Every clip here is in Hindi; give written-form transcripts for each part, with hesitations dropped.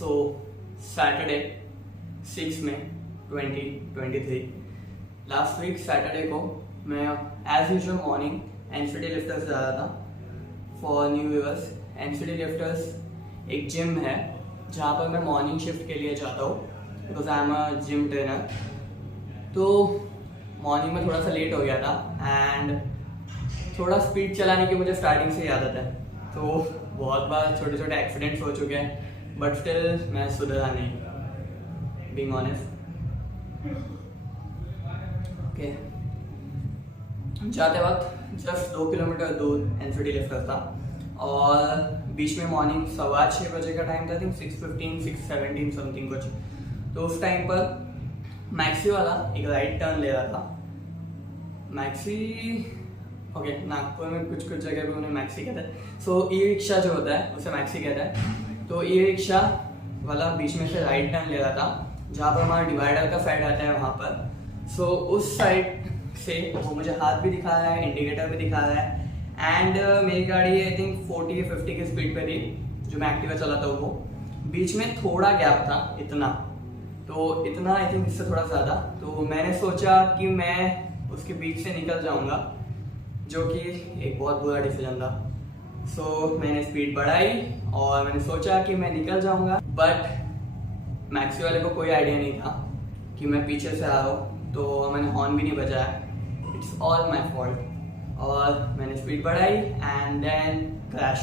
सो सैटरडे 6 में 2023 लास्ट वीक सैटरडे को मैं as usual morning NCT lifters जा रहा था for new years. NCT lifters एक जिम है जहाँ पर मैं मॉर्निंग शिफ्ट के लिए जाता हूँ because I am a gym trainer. तो मॉर्निंग में थोड़ा सा लेट हो गया था एंड थोड़ा स्पीड चलाने की मुझे स्टार्टिंग से ही आदत है, तो बहुत बार छोटे छोटे एक्सीडेंट्स हो चुके हैं बट स्टिल मैं सुधरा नहीं, बीइंग ऑनेस्ट। ओके, जाते वक्त जस्ट 2 किलोमीटर दूर एनसीटी लिफ्टर था और बीच में मॉर्निंग 6:15 बजे का टाइम था, आई थिंक 6:15 6:17 समथिंग कुछ। तो उस टाइम पर मैक्सी वाला एक राइट टर्न ले रहा था। मैक्सी ओके, नागपुर में कुछ कुछ जगह पे उन्हें मैक्सी कहते हैं। सो ई रिक्शा जो होता है उसे मैक्सी कहता है। तो ई रिक्शा वाला बीच में से राइट टर्न ले रहा था जहाँ पर हमारा डिवाइडर का साइड आता है वहाँ पर। सो उस साइड से वो मुझे हाथ भी दिखा रहा है, इंडिकेटर भी दिखा रहा है एंड मेरी गाड़ी आई थिंक 40 या 50 की स्पीड पे थी जो मैं एक्टिवा चलाता हूँ। वो बीच में थोड़ा गैप था, इतना आई थिंक इससे थोड़ा ज़्यादा। तो मैंने सोचा कि मैं उसके बीच से निकल जाऊंगा, जो कि एक बहुत बुरा डिसीजन था। सो मैंने स्पीड बढ़ाई और मैंने सोचा कि मैं निकल जाऊंगा, बट मैक्सी वाले को कोई आइडिया नहीं था कि मैं पीछे से आ रहा हूँ, तो मैंने हॉर्न भी नहीं बजाया। It's all my fault. और मैंने स्पीड बढ़ाई and then crash.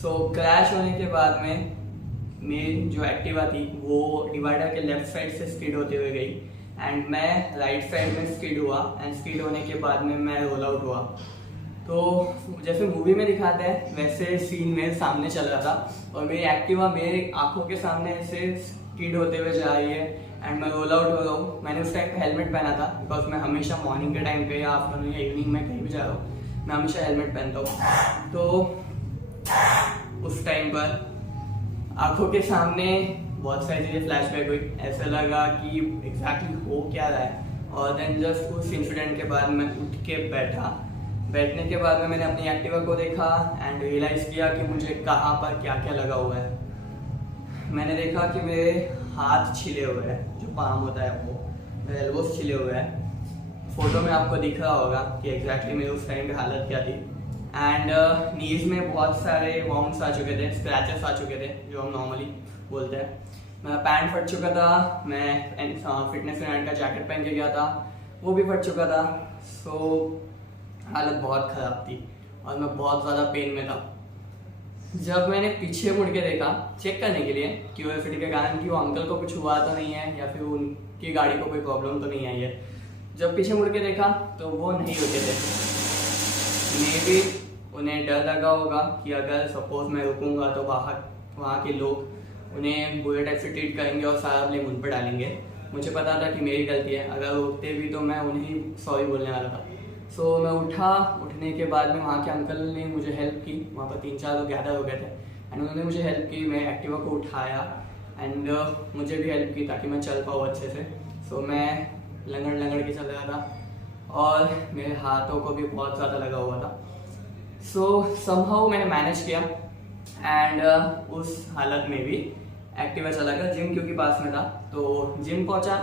So crash होने के बाद में मेरी जो एक्टिवा थी वो डिवाइडर के लेफ्ट साइड से स्किड होते हुए गई एंड मैं राइट साइड में स्किड हुआ एंड स्किड होने के बाद में मैं रोल आउट हुआ। तो जैसे मूवी में दिखाते हैं वैसे सीन मेरे सामने चल रहा था और मेरी एक्टिवा मेरी आंखों के सामने ऐसे स्किड होते हुए जा रही है एंड मैं रोल आउट हो रहा हूँ। मैंने उस टाइम पे हेलमेट पहना था बिकॉज मैं हमेशा मॉर्निंग के टाइम पे या आफ्टरनून या इवनिंग में कहीं भी जा रहा हूँ मैं हमेशा हेलमेट पहनता हूँ। तो उस टाइम पर आंखों के सामने बहुत सारी चीज़ें फ्लैशबैक हुई, ऐसा लगा कि एग्जैक्टली हो क्या रहा है। और देन जस्ट उस इंसिडेंट के बाद मैं उठ के बैठने के बाद में मैंने अपनी एक्टिवा को देखा एंड रियलाइज़ किया कि मुझे कहाँ पर क्या क्या लगा हुआ है। मैंने देखा कि मेरे हाथ छिले हुए हैं, जो पाम होता है वो, मेरे एल्बोस छिले हुए हैं। फोटो में आपको दिख रहा होगा कि एग्जैक्टली मेरी उस टाइम की हालत क्या थी। एंड नीज में बहुत सारे वाउंड्स आ चुके थे, स्क्रैचेस आ चुके थे जो हम नॉर्मली बोलते हैं। मेरा पैंट फट चुका था, मैं फिटनेस ट्रेनर का जैकेट पहन के गया था, वो भी फट चुका था। सो हालत बहुत ख़राब थी और मैं बहुत ज़्यादा पेन में था। जब मैंने पीछे मुड़ के देखा चेक करने के लिए क्यूरियोसिटी के कारण कि वो अंकल को कुछ हुआ तो नहीं है या फिर उनकी गाड़ी को कोई प्रॉब्लम तो नहीं आई है, जब पीछे मुड़ के देखा तो वो नहीं रुके थे। मे भी उन्हें डर लगा होगा कि अगर सपोज मैं रुकूंगा तो वहाँ के लोग उन्हें बुरे टाइप से ट्रीट करेंगे और सारा ब्लेम उन पर डालेंगे। मुझे पता था कि मेरी गलती है, अगर रोकते भी तो मैं उन्हें सॉरी बोलने वाला था। सो मैं उठने के बाद में वहाँ के अंकल ने मुझे हेल्प की। वहाँ पर 3-4 लोग गैदर हो गए थे एंड उन्होंने मुझे हेल्प की। मैं एक्टिवा को उठाया एंड मुझे भी हेल्प की ताकि मैं चल पाऊँ अच्छे से। सो मैं लंगड़ के चल रहा था और मेरे हाथों को भी बहुत ज़्यादा लगा हुआ था। सो समहाउ मैंने मैनेज किया एंड उस हालत में भी एक्टिवा चला गया। जिम क्योंकि पास में था तो जिम पहुंचा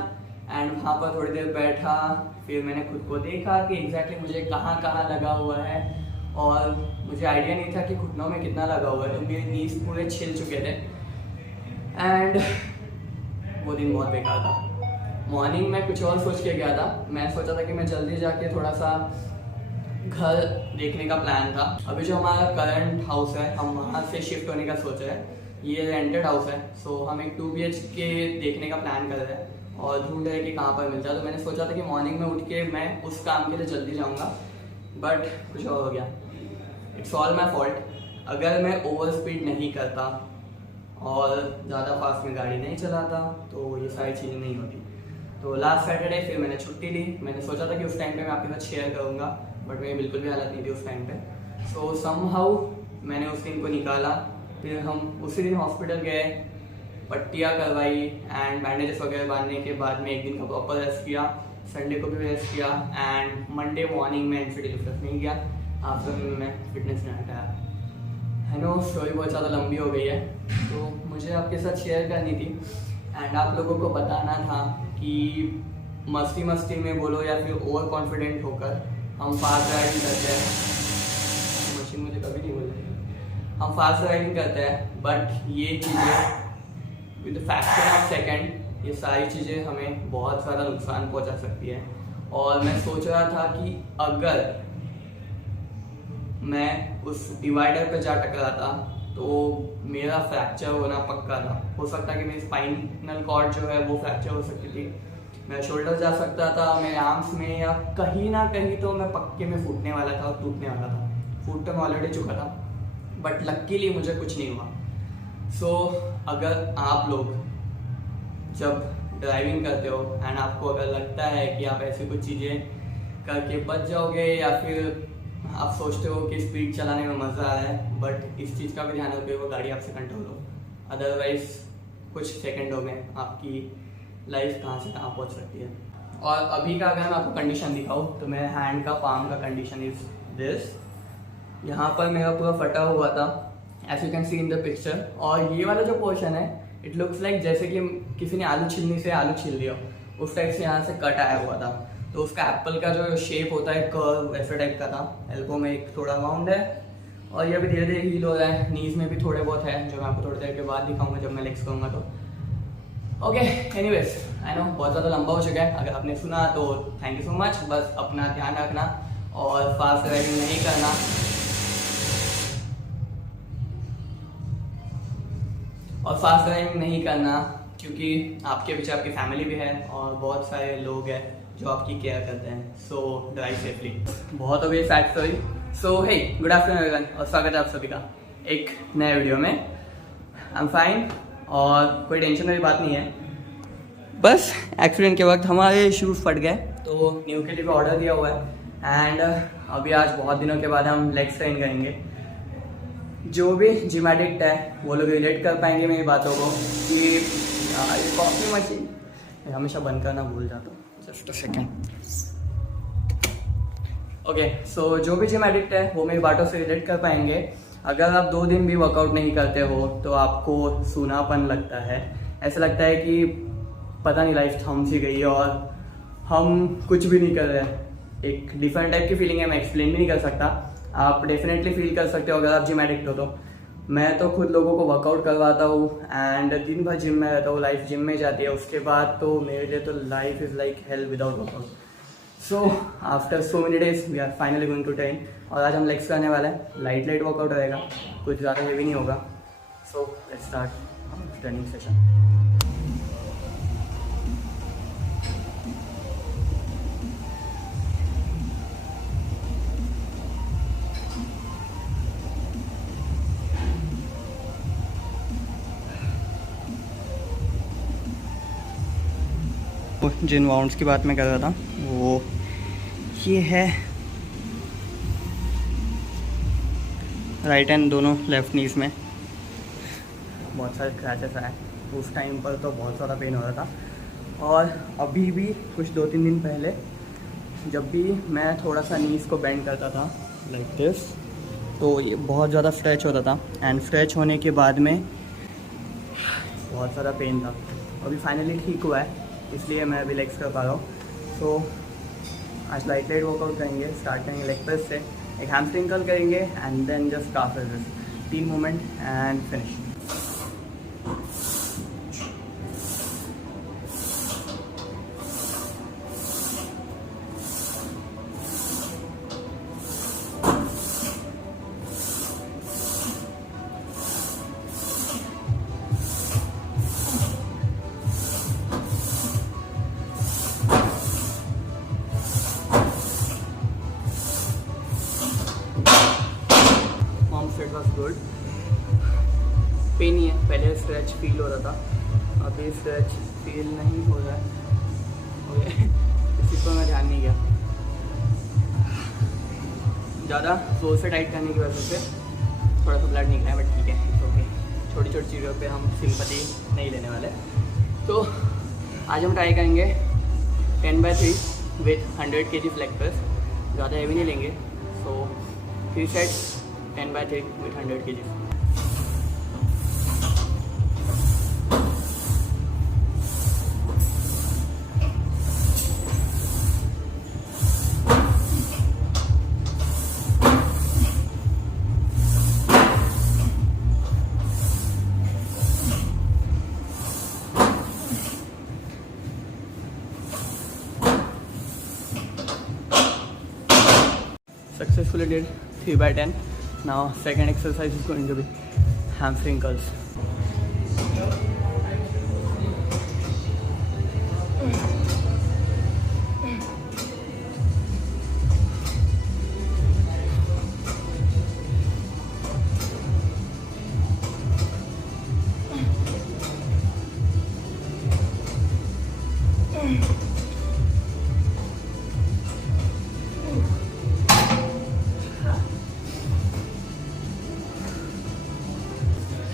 एंड वहाँ पर थोड़ी देर बैठा। फिर मैंने खुद को देखा कि एग्जैक्टली मुझे कहाँ कहाँ लगा हुआ है और मुझे आइडिया नहीं था कि घुटनों में कितना लगा हुआ है। तो मेरे नीज पूरे छिल चुके थे एंड वो दिन बहुत बेकार था। मॉर्निंग में कुछ और सोच के गया था, मैं सोचा था कि मैं जल्दी जाके थोड़ा सा घर देखने का प्लान था। अभी जो हमारा करंट हाउस है हम वहाँ से शिफ्ट होने का सोच रहे हैं, ये रेंटेड हाउस है। सो हम एक 2 BHK देखने का प्लान कर रहे हैं और ढूंढ रहे हैं कि कहाँ पर मिलता है। तो मैंने सोचा था कि मॉर्निंग में उठ के मैं उस काम के लिए जल्दी जाऊँगा, बट कुछ और हो गया। It's all my fault. अगर मैं ओवर स्पीड नहीं करता और ज़्यादा फास्ट में गाड़ी नहीं चलाता तो ये सारी चीज़ें नहीं होती। तो लास्ट सैटरडे फिर मैंने छुट्टी ली। मैंने सोचा था कि उस टाइम पे मैं आपके साथ शेयर करूँगा, बट मेरी बिल्कुल भी हालत नहीं थी उस टाइम पे। सो समहाउ मैंने उस दिन को निकाला। फिर हम उसी दिन हॉस्पिटल गए, पट्टियाँ करवाई एंड बैंडेजेस वगैरह बांधने के बाद में एक दिन का प्रॉपर रेस्ट किया। संडे को भी रेस्ट किया एंड मंडे मॉर्निंग में एनसीटी लिफ्टर्स नहीं गया, आफ्टरनून में मैं फिटनेस ट्रेनर आया। आई नो स्टोरी बहुत ज़्यादा लंबी हो गई है, तो मुझे आपके साथ शेयर करनी थी एंड आप लोगों को बताना था कि मस्ती मस्ती में बोलो या फिर ओवर कॉन्फिडेंट होकर हम फास्ट राइडिंग करते हैं। मशीन मुझे कभी नहीं बोल रही, हम फास्ट राइडिंग करते हैं, बट ये चीज़ें विद फ्रैक्शन ऑफ सेकेंड ये सारी चीज़ें हमें बहुत ज़्यादा नुकसान पहुंचा सकती है। और मैं सोच रहा था कि अगर मैं उस डिवाइडर पे जा टकराता तो मेरा फ्रैक्चर होना पक्का था। हो सकता है कि मेरी स्पाइनल कॉर्ड जो है वो फ्रैक्चर हो सकती थी, मेरा शोल्डर जा सकता था, मेरे आर्म्स में, या कहीं ना कहीं तो मैं पक्के में फूटने वाला था और टूटने वाला था। फूट तो मैं ऑलरेडी चुका था, बट लकीली मुझे कुछ नहीं हुआ। सो अगर आप लोग जब ड्राइविंग करते हो एंड आपको अगर लगता है कि आप ऐसी कुछ चीज़ें करके बच जाओगे, या फिर आप सोचते हो कि स्पीड चलाने में मज़ा आ रहा है, बट इस चीज़ का भी ध्यान रखते हो गाड़ी आपसे कंट्रोल हो, अदरवाइज कुछ सेकंडों में आपकी लाइफ कहाँ से कहाँ पहुँच सकती है। और अभी का अगर मैं आपको कंडीशन दिखाऊँ तो मेरे हैंड का पाम का कंडीशन इज दिस। यहाँ पर मेरा पूरा फटा हुआ था, as you can see in the picture. और ये वाला जो पोर्शन है इट लुक्स लाइक जैसे कि किसी ने आलू छीलने से आलू छील लिया, उस टाइप से यहाँ से कट आया हुआ था। तो उसका एप्पल का जो शेप होता है कर्व वैसे टाइप का था। एल्बो में एक थोड़ा राउंड है और ये अभी धीरे धीरे हील हो रहा है। नीज में भी थोड़े बहुत है, जो मैं आपको थोड़ी देर के बाद दिखाऊंगा जब मैं लेग्स करूँगा तो। ओके, एनीवेज आई नो बहुत ज़्यादा लंबा हो चुका है, अगर आपने सुना तो थैंक यू सो मच। बस अपना ध्यान रखना और फास्ट राइडिंग नहीं करना। और फास्ट राइडिंग नहीं करना क्योंकि आपके पीछे आपकी फैमिली भी है और बहुत सारे लोग हैं जो आपकी केयर करते हैं। सो ड्राइव सेफली। बहुत हो गई फैक्ट स्टोरी। सो हे, गुड आफ्टरनून एवरीवन और स्वागत है आप सभी का एक नए वीडियो में। आई एम फाइन और कोई टेंशन वाली बात नहीं है, बस एक्सीडेंट के वक्त हमारे शूज़ फट गए तो न्यू के लिए भी ऑर्डर दिया हुआ है एंड अभी आज बहुत दिनों के बाद हम लेग्स ट्रेन करेंगे। जो भी जिम एडिक्ट है वो लोग रिलेट कर पाएंगे मेरी बातों को कि ये कॉफी मशीन हमेशा बंद करना भूल जाता हूँ। Just a second. ओके, सो जो भी जिम एडिक्ट है वो मेरी बातों से रिलेट कर पाएंगे। अगर आप 2 दिन भी वर्कआउट नहीं करते हो तो आपको सूनापन लगता है, ऐसा लगता है कि पता नहीं लाइफ थम सी गई है और हम कुछ भी नहीं कर रहे हैं। एक डिफरेंट टाइप की फीलिंग है, मैं एक्सप्लेन भी नहीं कर सकता। आप डेफिनेटली फील कर सकते हो अगर आप जिम एडिक्ट हो तो। मैं तो खुद लोगों को वर्कआउट करवाता हूँ एंड दिन भर जिम में रहता हूँ, लाइफ जिम में जाती है। उसके बाद तो मेरे लिए तो life is like hell without workout. So after so many days we are finally going to train. और आज हम लेग्स करने वाले हैं, लाइट वर्कआउट रहेगा, कुछ ज़्यादा हेवी नहीं होगा। So let's start training session. जिन राउंड्स की बात मैं कर रहा था वो ये है, राइट हैंड दोनों लेफ्ट नीज में बहुत सारे क्रैचेस आए। उस टाइम पर तो बहुत ज़्यादा पेन हो रहा था और अभी भी कुछ 2-3 दिन पहले जब भी मैं थोड़ा सा नीज को बेंड करता था लाइक दिस तो ये बहुत ज़्यादा स्ट्रेच होता था एंड स्ट्रेच होने के बाद में बहुत ज़्यादा पेन था। अभी फाइनली ठीक हुआ है, इसलिए मैं अभी लेग्स कर पा रहा हूँ। सो आज लाइट वर्कआउट करेंगे, स्टार्ट करेंगे लेग प्रेस से, एक हैमस्ट्रिंग कर्ल करेंगे and then just calf raises, 3 movement and finish. Was good, pain नहीं है, पहले स्ट्रेच फील हो रहा था, अभी स्ट्रेच फील नहीं हो रहा है। ओके, इसी पर मैं ध्यान नहीं गया, ज़्यादा जोर से टाइट करने की वजह से थोड़ा सा ब्लड निकला है, बट ठीक है, ओके। छोटी छोटी चीज़ों पे हम सिंपैथी नहीं लेने वाले। तो आज हम ट्राई करेंगे 10x3 with 100 kg flag press, ज़्यादा हैवी नहीं लेंगे। सो 3 sets 10x3 with 100 kg. Successfully did 3x10. Now second exercise is going to be hamstring curls.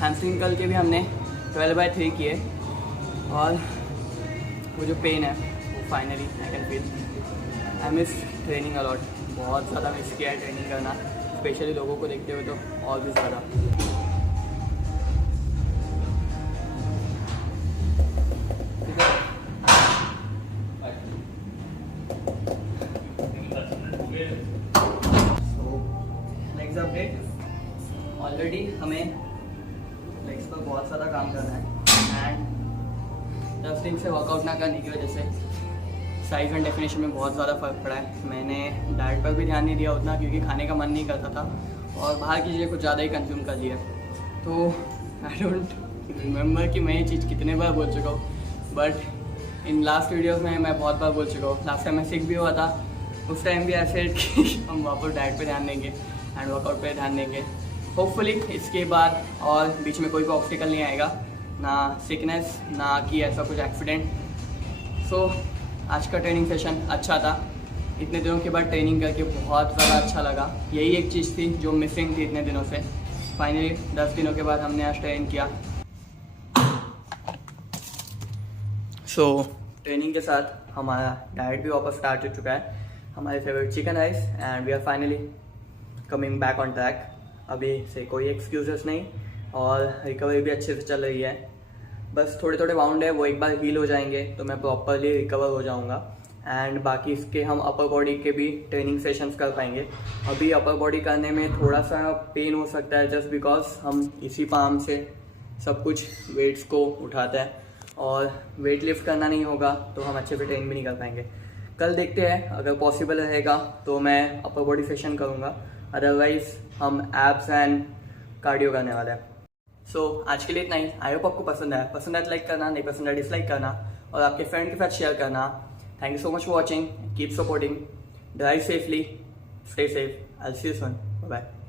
Hamstring curl के भी हमने 12x3 किए और वो जो पेन है वो finally I can feel. I miss training a lot, बहुत ज़्यादा मिस किया है ट्रेनिंग करना, स्पेशली लोगों को देखते हुए तो और भी ज़्यादा। नेक्स्ट अपडेट, ऑलरेडी हमें लेग्स पर बहुत ज़्यादा काम करना है एंड 10 दिन से वर्कआउट ना करने की वजह से साइज़ एंड डेफिनेशन में बहुत ज़्यादा फ़र्क पड़ा है। मैंने डाइट पर भी ध्यान नहीं दिया उतना, क्योंकि खाने का मन नहीं करता था और बाहर की चीज़ें कुछ ज़्यादा ही कंज्यूम कर लिया। तो आई डोंट रिमेंबर कि मैं ये चीज़ कितने बार बोल चुका हूँ, बट इन लास्ट वीडियोस में मैं बहुत बार बोल चुका हूँ। लास्ट टाइम मैं सिक भी हुआ था, उस टाइम भी ऐसे कि हम वापस डाइट पे ध्यान देंगे एंड वर्कआउट पे ध्यान देंगे। होपफुली इसके बाद और बीच में कोई भी ऑब्स्टिकल नहीं आएगा, ना सिकनेस ना कि ऐसा कुछ एक्सीडेंट। सो आज का ट्रेनिंग सेशन अच्छा था, इतने दिनों के बाद ट्रेनिंग करके बहुत ज़्यादा अच्छा लगा। यही एक चीज़ थी जो मिसिंग थी इतने दिनों से। फाइनली 10 दिनों के बाद हमने आज ट्रेन किया। सो ट्रेनिंग के साथ हमारा डाइट भी वापस स्टार्ट हो चुका है, हमारे favourite chicken rice, and we are finally coming back on track. अभी से कोई एक्सक्यूजेस नहीं और रिकवरी भी अच्छे से चल रही है। बस थोड़े थोड़े बाउंड है, वो एक बार हील हो जाएंगे तो मैं प्रॉपरली रिकवर हो जाऊंगा एंड बाकी इसके हम अपर बॉडी के भी ट्रेनिंग सेशंस कर पाएंगे। अभी अपर बॉडी करने में थोड़ा सा पेन हो सकता है, जस्ट बिकॉज हम इसी पाम से सब कुछ वेट्स को उठाते हैं और वेट लिफ्ट करना नहीं होगा तो हम अच्छे से ट्रेन भी नहीं कर पाएंगे। कल देखते हैं, अगर पॉसिबल रहेगा तो मैं अपर बॉडी सेशन करूँगा, अदरवाइज हम एब्स एंड कार्डियो करने वाले हैं। सो आज के लिए इतना ही। आई होप आपको पसंद आया तो लाइक करना, नहीं पसंद आया डिसलाइक करना और आपके फ्रेंड के साथ शेयर करना। Thank you so much for watching, keep supporting, drive safely, stay safe, I will see you soon, bye bye.